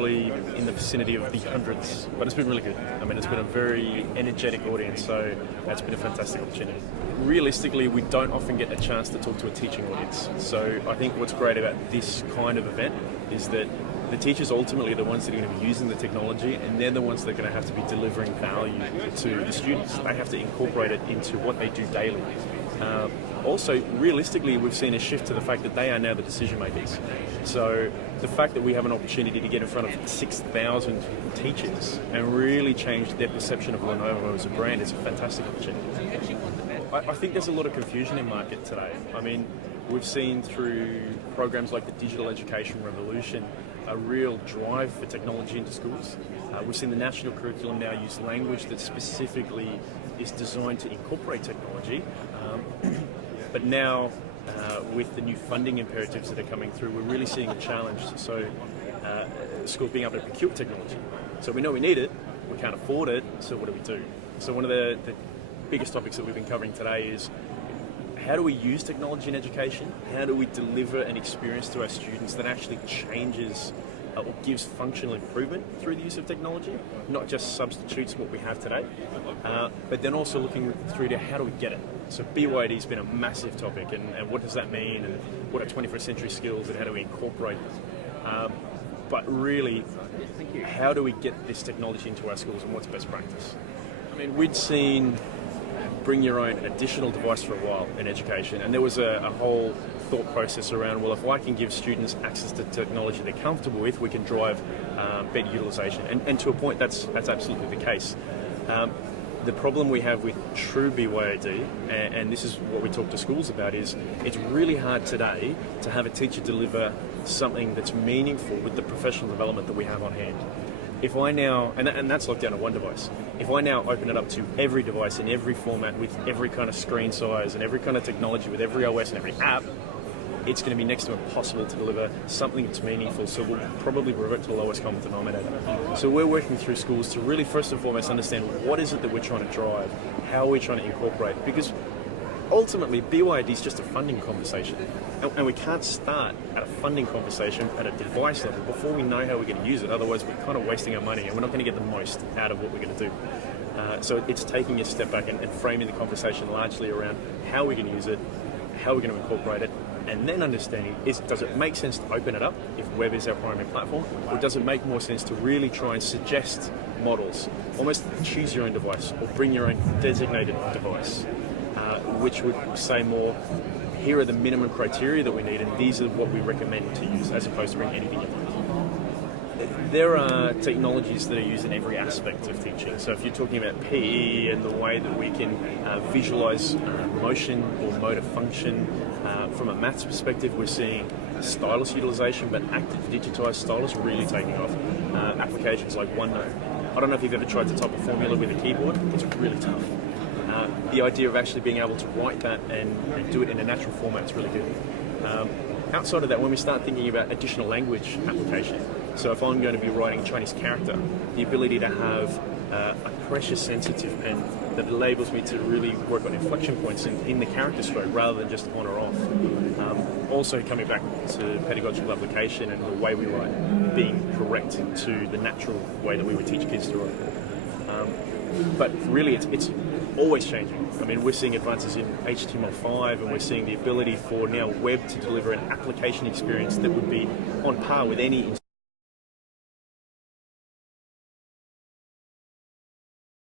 probably in the vicinity of the hundreds, but it's been really good. I mean, it's been a very energetic audience, so that's been a fantastic opportunity. Realistically, we don't often get a chance to talk to a teaching audience, so I think what's great about this kind of event is that the teachers ultimately are the ones that are going to be using the technology, and they're the ones that are going to have to be delivering value to the students. They have to incorporate it into what they do daily. Also, realistically, we've seen a shift to the fact that they are now the decision makers. So the fact that we have an opportunity to get in front of 6,000 teachers and really change their perception of Lenovo as a brand is a fantastic opportunity. I think there's a lot of confusion in market today. I mean, we've seen through programs like the Digital Education Revolution a real drive for technology into schools. We've seen the national curriculum now use language that specifically is designed to incorporate technology. But now, with the new funding imperatives that are coming through, we're really seeing a challenge. So, schools being able to procure technology. So we know we need it, we can't afford it, so what do we do? So one of the biggest topics that we've been covering today is how do we use technology in education? How do we deliver an experience to our students that actually changes or gives functional improvement through the use of technology, not just substitutes what we have today, but then also looking through to how do we get it? So BYD has been a massive topic, and what does that mean, and what are 21st century skills, and how do we incorporate them? But really, how do we get this technology into our schools, and what's best practice? I mean, we'd seen bring your own additional device for a while in education, and there was a whole thought process around, well, if I can give students access to technology they're comfortable with, we can drive better utilisation, and to a point that's absolutely the case. The problem we have with true BYOD, and this is what we talk to schools about, is it's really hard today to have a teacher deliver something that's meaningful with the professional development that we have on hand. If I now, and that's locked down to one device, if I now open it up to every device in every format with every kind of screen size and every kind of technology with every OS and every app, it's going to be next to impossible to deliver something that's meaningful, so we'll probably revert to the lowest common denominator. So we're working through schools to really first and foremost understand what is it that we're trying to drive, how are we trying to incorporate, because ultimately BYD is just a funding conversation, and we can't start at a funding conversation at a device level before we know how we're going to use it, otherwise we're kind of wasting our money and we're not going to get the most out of what we're going to do. So it's taking a step back and framing the conversation largely around how we're going to use it, how we're going to incorporate it, and then understanding does it make sense to open it up if web is our primary platform, or does it make more sense to really try and suggest models, almost choose your own device or bring your own designated device, which would say more, here are the minimum criteria that we need and these are what we recommend to use, as opposed to bring anything in. There are technologies that are used in every aspect of teaching. So if you're talking about PE and the way that we can visualize motion or motor function, from a maths perspective, we're seeing stylus utilization, but active digitized stylus really taking off. Applications like OneNote. I don't know if you've ever tried to type a formula with a keyboard, it's really tough. The idea of actually being able to write that and do it in a natural format is really good. Outside of that, when we start thinking about additional language application, so if I'm going to be writing a Chinese character, the ability to have a pressure sensitive pen that enables me to really work on inflection points in the character stroke rather than just on or off. Also coming back to pedagogical application and the way we write being correct to the natural way that we would teach kids to write. But really it's always changing. I mean, we're seeing advances in HTML5 and we're seeing the ability for now web to deliver an application experience that would be on par with any